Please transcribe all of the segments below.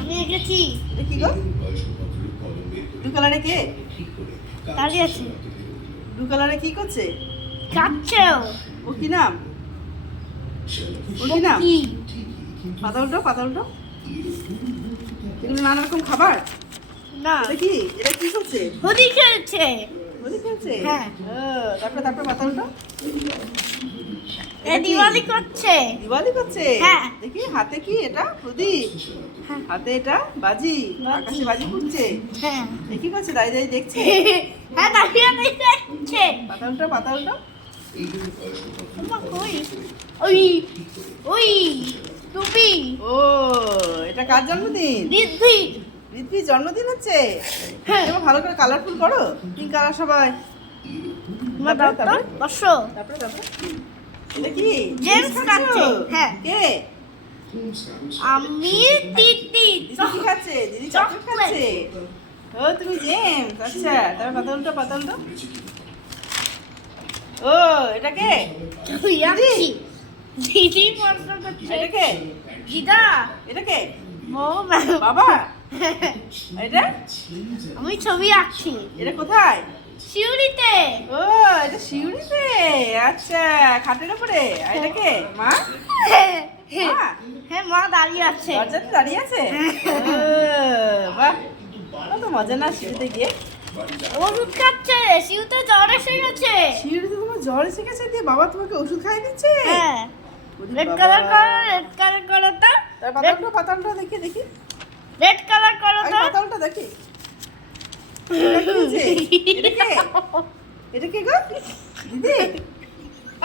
আমি এঁকেছি। এটা কি গো? ব্লু কালারে কে? দাঁড়িয়ে আছে, ব্লু কালারে কি করছে? কাটছে। ও কি নাম? ও কি নাম? কি? পাতা উল্টো, পাতা উল্টো। এগুলো নানা রকম খাবার। না, এটা কি? এটা কি করছে? হোলি খেলছে। হোলি খেলছে? হ্যাঁ। ও, তারপরে পাতা উল্টো। এ দিওয়ালি করছে। দিওয়ালি করছে? হ্যাঁ। দেখি হাতে কি এটা? প্রদীপ। হ্যাঁ। হাতে এটা বাজি, আকাশে বাজি ফুটছে। হ্যাঁ। এ কি করছে? দাঁড়িয়ে দাঁড়িয়ে দেখছে। হ্যাঁ, দাঁড়িয়ে দেখছে। পাতা উল্টো, পাতা উল্টো। মা কই? ওই ওই টুপি। ও, এটা কার জন্মদিন? রিদ্ধি। ঋত্বির জন্মদিন হচ্ছে। হ্যাঁ। এবার ভালো করে কালারফুল করো, পিঙ্ক কালার সবাই। মা দাও তো, তারপরে? বসো। তারপরে এটা কি? জেমস খাচ্ছো? খাচ্ছে। হ্যাঁ। কে? আমি দিদি। দিদি কি খাচ্ছে? দিদি চকলেট খাচ্ছে। ও, তুমি জেমস। আচ্ছা, তারপর পাতা উল্টো, পাতা উল্টো। ও, এটা কে? তুই আছি। দিদি মন্ত্র করছে। এটা কে? দিদা। এটা কে? বাবা। বাবা। এটা? আমি ছবি আঁকছি এটা কোথায়? শিউরিতে। ও, এটা শিউরিতে। আচ্ছা, খাটের উপরে। আর এটা কে? মা? মা? হ্যাঁ, মা দাঁড়িয়ে আছে। দরজাতে দাঁড়িয়ে আছে? ও, বাহ, কত মজা না শিউরিতে গিয়ে। ওষুধ খাচ্ছে, শিউতে জ্বর এসে গেছে। শিউরিতে তোমার জ্বর এসে গেছে দিয়ে বাবা তোমাকে ওষুধ খাইয়ে দিচ্ছে? হ্যাঁ, ওরে রেড বাবা। কালার করো, রেড কালার করো তো। তার পাতালটা, পাতালটা দেখি দেখি। রেড কালার করো আরে তো। পাতালটা দেখি। এটা কি হচ্ছে? এটা কে? এটা কে গো? দিদি?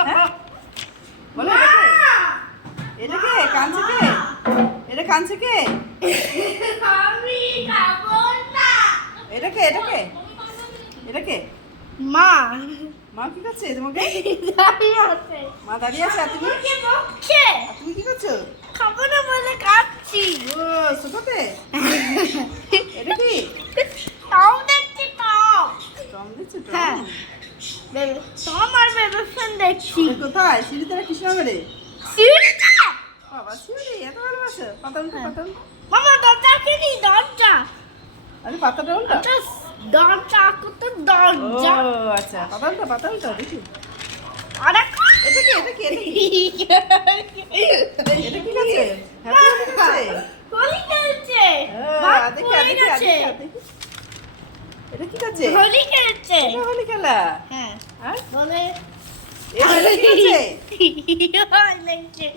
হ্যাঁ? বলো এটা কে? এটা কে? কাঁদছে কে? এটা কাঁদছে কে? আমি খাবো না। এটা কে? এটা কে? এটা কে? মা মা কি করছে তোমাকে? দাঁড়িয়ে আছে। মা দাঁড়িয়ে আছে, আর তুমি? আমাকে বকছে। আর তুমি কি করছো? খাবো না বলে কাঁদছি। ও, সোফাতে? এটা কি? তাও দেখছি তাও। টম দিচ্ছে টম? হ্যাঁ। টম আর বেবি ফ্যান দেখছি। এটা কোথায়? সিঁড়িতে না কৃষ্ণনগরে? শিউরিতে। বাবা, সিঁড়ি এত ভালোবাসো? পাতালটা, হ্যাঁ। পাতাল। মামা দরজা কিনি, দরজা। আরে পাতাটা উল্টা। আচ্ছা, দরজা কত ও, দরজা। আচ্ছা, পাতালটা, পাতালটা দেখি। আরে এটা কি? এটা কি? এটা কি? এটা কি আছে? হ্যাপি হোলি করছে? হোলি খেলছে। ও, ভাত দেখি, পড়ে দেখি, গেছে। দেখি। এটা কি করছে? হোলি খেলছে। এটা হোলি খেলা। হ্যাঁ, আর বলে এটা কি করছে? লাগছে।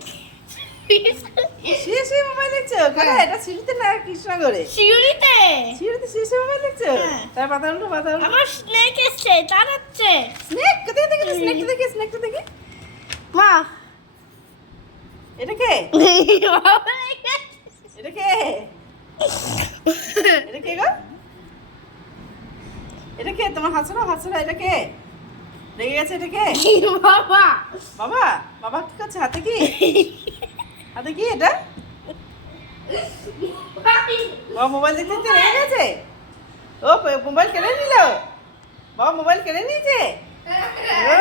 শুয়ে মোবাইল দেখছো? কোথায়? এটা সিঁড়িতে না কৃষ্ণনগরে? শিউরিতে। সিঁড়িতে শুয়ে মোবাইল দেখছো? হ্যাঁ। তার পাতা উল্টো, পাতা উল্টো। আমার স্নেক এসছে, দাঁড়াচ্ছে। স্নেক কোথায় দেখি? স্নেকটা দেখি, স্নেকটা দেখি। মা এটা কে? এটা কে? এটা কে গো? এটা কে? তোমার হাসনা, হাসনা, এটা কে? লেগে গেছে, এটা কে? বাবা বাবা, বাবা কি করছে? হাতে কি? হাতে কি এটা? বাবা মোবাইল দেখতে দেখতে লেগে গেছে? ও, মোবাইল কেড়ে নিল? বাবা মোবাইল কেড়ে নিয়েছে? ও,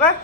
বাহ।